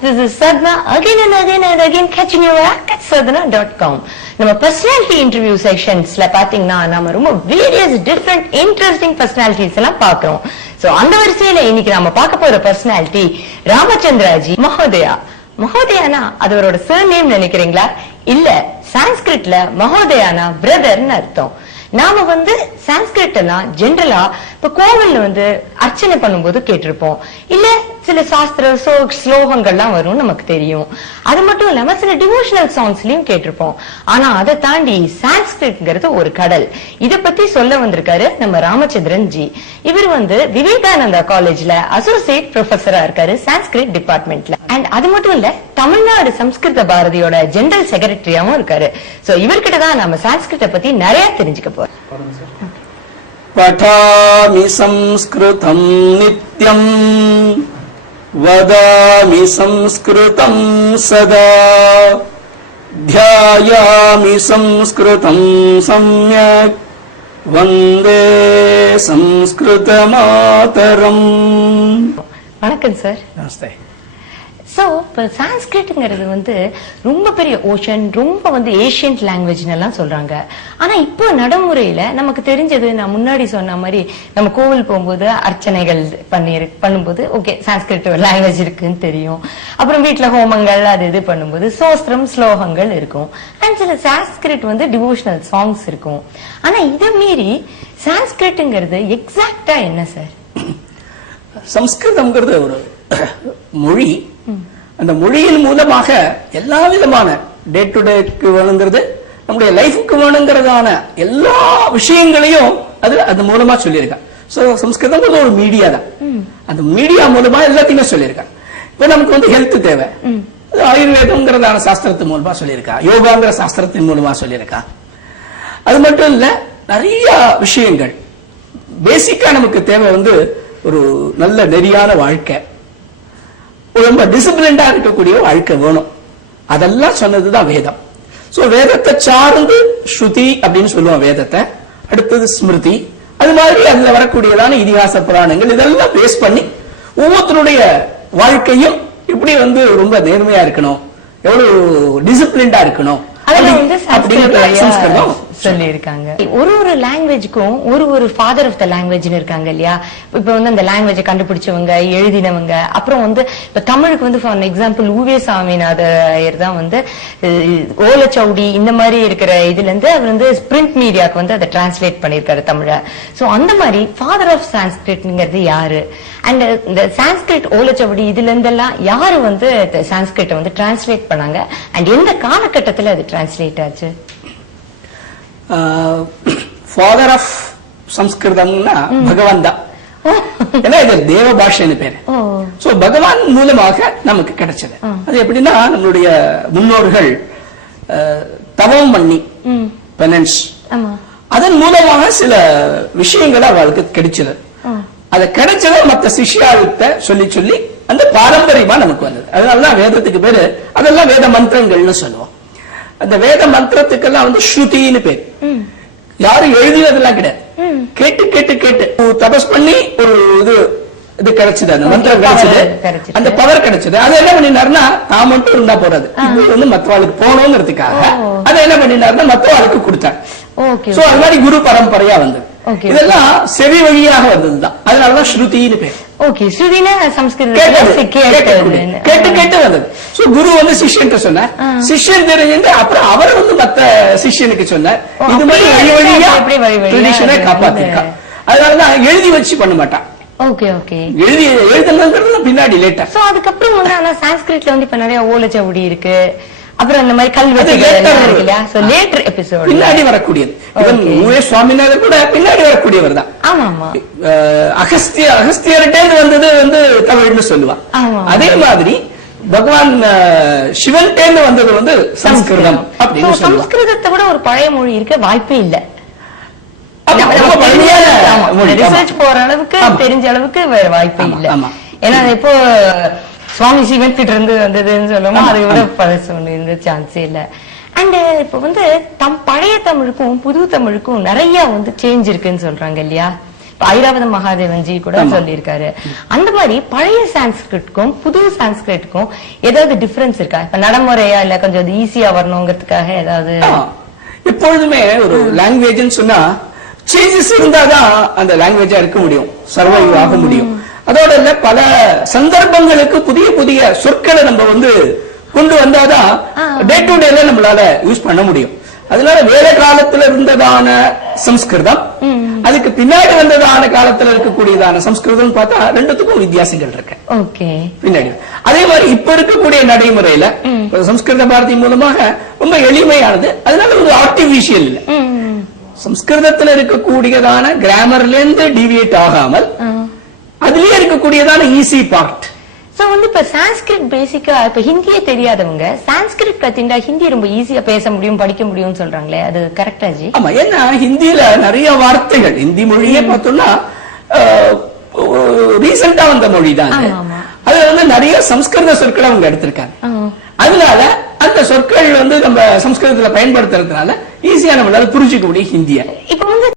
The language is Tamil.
This is Sadhna again and again catching you at sadhna.com. நம்ம personality interview sectionsல பாத்தீங்கன்னா நாம ரொம்ப various different interesting personalities எல்லாம் பார்க்கிறோம். So அந்த வரிசையில இன்னைக்கு நாம பார்க்க போற personality ராமச்சந்திராஜி மகோதயா. மகோதயானா அது அவரோட surname நினைக்கிறீங்களா? இல்ல, சான்ஸ்கிரிட்ல மகோதயானா பிரதர்னு அர்த்தம். நாம சான்ஸ்கிரிட் எல்லாம் ஜெனரலா இப்ப கோவில்ல அர்ச்சனை பண்ணும்போது கேட்டிருப்போம், இல்ல சில சாஸ்திர ஸ்லோகங்கள்லாம் வரும் நமக்கு தெரியும். அது மட்டும் இல்லாம சில டிவோஷனல் சாங்ஸ்லயும் கேட்டிருப்போம். ஆனா அதை தாண்டி சான்ஸ்கிரிட்ங்கிறது ஒரு கடல். இத பத்தி சொல்ல வந்திருக்காரு நம்ம ராமச்சந்திரன் ஜி. இவர் விவேகானந்தா காலேஜ்ல அசோசியேட் ப்ரொஃபஸரா இருக்காரு சான்ஸ்கிரிட் டிபார்ட்மெண்ட்ல. அண்ட் அது மட்டும் இல்ல, தமிழ்நாடு சம்ஸ்கிருத பாரதியோட ஜெனரல் செக்ரட்டரியாவும் இருக்காரு. சோ இவர்கிட்ட தான் நம்ம சான்ஸ்கிரிட்ட பத்தி நிறைய தெரிஞ்சுக்க போறோம். படாமி சம்ஸ்கிருதம் நித்யம் வதாமி சம்ஸ்கிருதம் சதா த்யாயாமி சம்ஸ்கிருதம் சம்யக் வந்தே சம்ஸ்கிருத மாதரம். வணக்கம் சார். நமஸ்தே. சோ இப்ப சான்ஸ்கிரிட்ங்கிறது ரொம்ப பெரிய ஓஷன், ரொம்ப ஏஷியன்ட் லாங்குவேஜ் எல்லாம் சொல்றாங்க. ஆனா இப்போ நடைமுறையில நமக்கு தெரிஞ்சது, நான் முன்னாடி சொன்ன மாதிரி நம்ம கோவில் போகும்போது அர்ச்சனைகள் பண்ணும்போது ஓகே சான்ஸ்கிரிட் லாங்குவேஜ் இருக்குன்னு தெரியும். அப்புறம் வீட்டுல ஹோமங்கள் அது இது பண்ணும்போது சோஸ்திரம் ஸ்லோகங்கள் இருக்கும். அண்ட் சில சான்ஸ்கிரிட் டிவோஷனல் சாங்ஸ் இருக்கும். ஆனா இதை மீறி சான்ஸ்கிரிட்ங்கிறது எக்ஸாக்டா என்ன சார்? சம்ஸ்கிருதம்ங்கிறது ஒரு மொழி. அந்த மொழியின் மூலமாக எல்லா விதமான டே டு டேக்கு வேணுங்கிறது, நம்முடைய லைஃபுக்கு வேணுங்கிறதான எல்லா விஷயங்களையும் அது மூலமா சொல்லியிருக்காங்க. சோ சம்ஸ்கிருதம் ஒரு மீடியா தான். அந்த மீடியா மூலமா எல்லாத்தையுமே சொல்லியிருக்காங்க. இப்ப நமக்கு ஹெல்த் தேவை, ஆயுர்வேதம்ங்கிறதான சாஸ்திரத்தின் மூலமா சொல்லியிருக்கா, யோகாங்கிற சாஸ்திரத்தின் மூலமா சொல்லியிருக்கா. அது மட்டும் இல்ல, நிறைய விஷயங்கள் பேசிக்கா நமக்கு தேவை ஒரு நல்ல நெறியான வாழ்க்கை, ரொம்ப டிசிப்ளின்டா இருக்கக்கூடிய வாழ்க்கை வேணும். அதெல்லாம் சொன்னதுதான் வேதம். சோ வேதத்தை சார்ந்து ஸ்ருதி அப்படின்னு சொல்லுவோம் வேதத்தை, அடுத்தது ஸ்மிருதி, அது மாதிரி அதுல வரக்கூடியதான இதிகாச புராணங்கள், இதெல்லாம் பேஸ் பண்ணி ஒவ்வொருத்தருடைய வாழ்க்கையும் இப்படி ரொம்ப நேர்மையா இருக்கணும், எவ்வளவு டிசிப்ளின்டா இருக்கணும் சம்ஸ்கிருதம் சொல்லி இருக்காங்க. ஒரு லாங்குவேஜ்க்கும் ஒரு ஃபாதர் ஆஃப் த லாங்குவேஜ் இருக்காங்க இல்லையா? இப்ப அந்த லாங்குவேஜை கண்டுபிடிச்சவங்க, எழுதினவங்க. அப்புறம் இப்ப தமிழுக்கு ஃபார் எக்ஸாம்பிள் உவே சாமிநாதர் தான் ஓலச்சவுடி இந்த மாதிரி இருக்கிற இதுல இருந்து அவர் பிரிண்ட் மீடியாவுக்கு அதை டிரான்ஸ்லேட் பண்ணிருக்காரு தமிழ. சோ அந்த மாதிரி ஃபாதர் ஆஃப் சான்ஸ்கிரிட்ங்கிறது யாரு? அண்ட் இந்த சான்ஸ்கிரிட் ஓலச்சவுடி இதுல இருந்தெல்லாம் யாரு சான்ஸ்கிரிட்டை டிரான்ஸ்லேட் பண்ணாங்க? அண்ட் எந்த காலகட்டத்தில் அது டிரான்ஸ்லேட் ஆச்சு? ஃபாதர் ஆஃப் சம்ஸ்கிருதம்னா பகவான் தான். ஏன்னா இது தேவ பாஷைன்னு பேரு. சோ பகவான் மூலமாக நமக்கு கிடைச்சது. அது எப்படின்னா, நம்மளுடைய முன்னோர்கள் தவம் பண்ணி பெனன்ஸ், அதன் மூலமாக சில விஷயங்கள் அவளுக்கு கிடைச்சது. அது கிடைச்சத மற்ற சிஷ்யாள்கிட்ட சொல்லி சொல்லி அந்த பாரம்பரியமா நமக்கு வந்தது. அதனாலதான் வேதத்துக்கு பேரு, அதெல்லாம் வேத மந்திரங்கள்னு சொல்லுவோம். அந்த வேத மந்திரத்துக்கெல்லாம் ஸ்ருதின்னு பேர். யாரும் எழுதினதெல்லாம் கிடையாது, கேட்டு கேட்டு கேட்டு தபஸ் பண்ணி ஒரு இது கிடைச்சது, அந்த மந்திரம் கிடைச்சது, அந்த பவர் கிடைச்சது. அதை என்ன பண்ணினாருன்னா, தான் மட்டும் இருந்தா போறாது, மற்றவாளுக்கு போனோங்கிறதுக்காக அதை என்ன பண்ணினாருன்னா மற்றவாளுக்கு கொடுத்தாங்க. சோ அது மாதிரி குரு பரம்பரையா வந்தது. இதெல்லாம் செவி வழியாக வந்ததுதான். அதனாலதான் ஸ்ருதின்னு பேர். கேட்டு கேட்டு வந்தது. சோ குரு சிஷ்யன் சொன்னார், சிஷ்யன் தெரிஞ்சு அப்புறம் அவர் மத்த சிஷ்யனுக்கு சொன்னார். இது மாதிரி வழி வழியா ட்ரெடிஷனை காப்பாத்திருக்கா. அதனாலதான் எழுதி வச்சு பண்ண மாட்டான். எழுதுனது பின்னாடி லேட்டா. அதுக்கப்புறம் சான்ஸ்கிரிட்ல இப்ப நிறைய ஓலச்சவுடி இருக்கு, அப்புறம் இந்த மாதிரி கல்வெட்டு பின்னாடி வரக்கூடியது. சுவாமிநாதர் கூட பின்னாடி வரக்கூடியவர் தான். அகஸ்தியர்கிட்ட வந்தது தமிழ்னு சொல்லுவான். அதே மாதிரி பகவான் சிவன் வந்தது சம்ஸ்கிருதம் அப்படின்னு. சம்ஸ்கிருதத்தை விட ஒரு பழைய மொழி இருக்க வாய்ப்பே இல்லை. ரிசர்ச் போற அளவுக்கு தெரிஞ்ச அளவுக்கு வேற வாய்ப்பே இல்லை. ஏன்னா இப்போ சுவாமி சிவன் கிட்ட இருந்து வந்ததுன்னு சொல்லுவோம், அதை விட பழசு சான்ஸே இல்ல. அண்ட் இப்ப பழைய தமிழுக்கும் புது தமிழுக்கும் நிறைய சேஞ்ச் இருக்குன்னு சொல்றாங்க இல்லையா? ஐராவத மகாதேவன்ஜி கூட சொல்லியிருக்காரு. அந்த மாதிரி பழைய சான்ஸ்கிரிட்க்கும் புது சான்ஸ்கிரிட்க்கும் ஏதாவது டிஃபரன்ஸ் இருக்கா? இப்ப நடைமுறையா இல்ல கொஞ்சம் ஈஸியா வரணுங்கிறதுக்காக ஏதாவது? எப்பொழுதுமே ஒரு லாங்குவேஜ் சொன்னா சேஞ்சஸ் இருந்தாதான் அந்த லாங்குவேஜா இருக்க முடியும், சர்வைவ் ஆக முடியும். அதோட இல்ல பல சந்தர்ப்பங்களுக்கு புதிய புதிய சொற்களை நம்ம கொண்டு வந்தாதான் டே டு டேல நம்மளால யூஸ் பண்ண முடியும். அதனால வேற காலத்துல இருந்ததான சம்ஸ்கிருதம், அதுக்கு பின்னாடி வந்ததான காலத்துல இருக்கக்கூடியதான சம்ஸ்கிருதம் பார்த்தா ரெண்டுத்துக்கும் வித்தியாசங்கள் இருக்கு. ஓகே. பின்னாடி அதே மாதிரி இப்ப இருக்கக்கூடிய நடைமுறையில சம்ஸ்கிருத பாரதி மூலமாக ரொம்ப எளிமையானது. அதனால ஒரு ஆர்டிபிஷியல் இல்ல. சம்ஸ்கிருதத்துல இருக்கக்கூடியதான கிராமர்ல இருந்து டிவியேட் ஆகாமல் அதுலயே இருக்கக்கூடியதான ஈஸி பார்ட். சோ இப்ப சான்ஸ்கிரிட் பேசிக்கா இப்ப ஹிந்தியே தெரியாதவங்க சான்ஸ்கிரிட் கத்திண்டா ஹிந்தி ரொம்ப ஈஸியா பேச முடியும் படிக்க முடியும்னு சொல்றாங்களே, அது கரெக்டா ஜி? ஆமா, ஏன்னா ஹிந்தியில நிறைய வார்த்தைகள், ஹிந்தி மொழியே பார்த்தோம்னா ரீசெண்டா வந்த மொழி தான். அதுல நிறைய சம்ஸ்கிருத சொற்களை அவங்க எடுத்திருக்காங்க. அதனால அந்த சொற்கள் நம்ம சம்ஸ்கிருதத்துல பயன்படுத்துறதுனால ஈஸியா நம்மளால புரிஞ்சுக்க முடியும் ஹிந்திய.